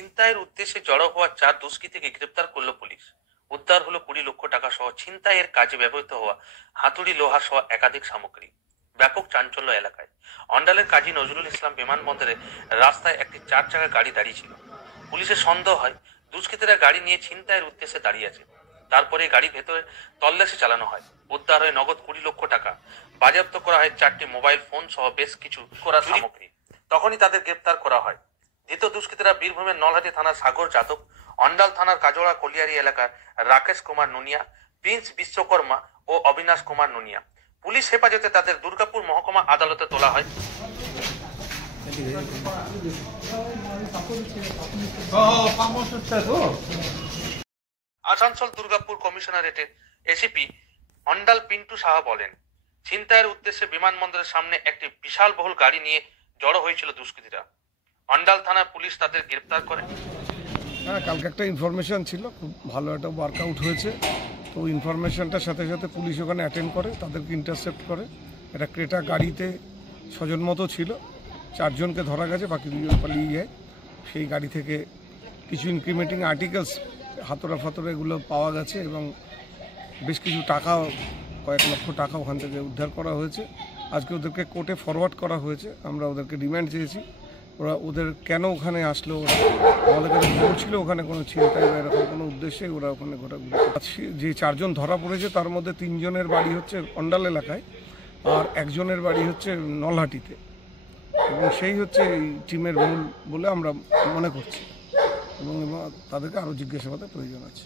ছিনতাইয়ের উদ্দেশ্যে জড়ো হওয়া 4 দুষ্কৃতীকে গ্রেপ্তার করল পুলিশ। উদ্ধার হলো 20 লক্ষ টাকা সহ ছিনতাইয়ের কাজে ব্যবহৃত হওয়া হাতুড়ি, লোহা সহ একাধিক সামগ্রী। ব্যাপক চাঞ্চল্য এলাকায়। অন্ডালের কাজী নজরুল ইসলাম বিমানবন্দরে রাস্তায় একটি 4 চাকা গাড়ি দাঁড়িয়ে ছিল। পুলিশের সন্দেহ হয় দুষ্কৃতীরা গাড়ি নিয়ে ছিনতাইয়ের উদ্দেশ্যে দাঁড়িয়ে আছে। তারপরে গাড়ির ভেতরে তল্লাশি চালানো হয়। উদ্ধার হয় নগদ 20 লক্ষ টাকা। বাজেয়াপ্ত করা হয় 4টি মোবাইল ফোন সহ বেশ কিছু করা সামগ্রী। তখনই তাদের গ্রেপ্তার করা হয়। ধৃত দুষ্কৃতীরা বীরভূমের নলহাটি থানার সাগর যাদব, অন্ডাল থানার কাজোড়া কলিয়ারি এলাকার রাকেশ কুমার নুনিয়া, প্রিন্স বিশ্বকর্মা ও অবিনাশ কুমার নুনিয়া। পুলিশ হেফাজতে তাদের দুর্গাপুর মহকুমা আদালতে তোলা হয়। আসানসোল দুর্গাপুর কমিশনারেটের এসিপি অন্ডাল পিন্টু সাহা বলেন, ছিনতাইয়ের উদ্দেশ্যে বিমানবন্দরের সামনে একটি বিশাল বহুল গাড়ি নিয়ে জড়ো হয়েছিল দুষ্কৃতীরা। অন্ডাল থানার পুলিশ তাদের গ্রেপ্তার করে। হ্যাঁ, কালকে একটা ইনফরমেশন ছিল, খুব ভালো একটা ওয়ার্কআউট হয়েছে। তো ইনফরমেশনটার সাথে সাথে পুলিশ ওখানে অ্যাটেন্ড করে, তাদেরকে ইন্টারসেপ্ট করে। একটা ক্রেটা গাড়িতে 6 জন মতো ছিল, 4 জনকে ধরা গেছে, বাকি 2 জন পালিয়ে যায়। সেই গাড়ি থেকে কিছু ইনক্রিমেন্টিং আর্টিকেলস, হাতড়া ফাতড়া এগুলো পাওয়া গেছে এবং বেশ কিছু টাকা, কয়েক লক্ষ টাকা ওখান থেকে উদ্ধার করা হয়েছে। আজকে ওদেরকে কোর্টে ফরওয়ার্ড করা হয়েছে। আমরা ওদেরকে রিমান্ড চেয়েছি। ওদের কেন ওখানে আসলো, ওরা আমাদের কাছে বলছিল ওখানে কোনো ছিনতাই বা এরকম কোনো উদ্দেশ্যে ওরা ওখানে ঘোরাঘুরি। যে 4 জন ধরা পড়েছে তার মধ্যে 3 জনের বাড়ি হচ্ছে অন্ডাল এলাকায়, আর 1 জনের বাড়ি হচ্ছে নলহাটিতে, এবং সেই হচ্ছে এই টিমের মূল বলে আমরা মনে করছি, এবং তাদেরকে আরও জিজ্ঞাসাবাদের প্রয়োজন আছে।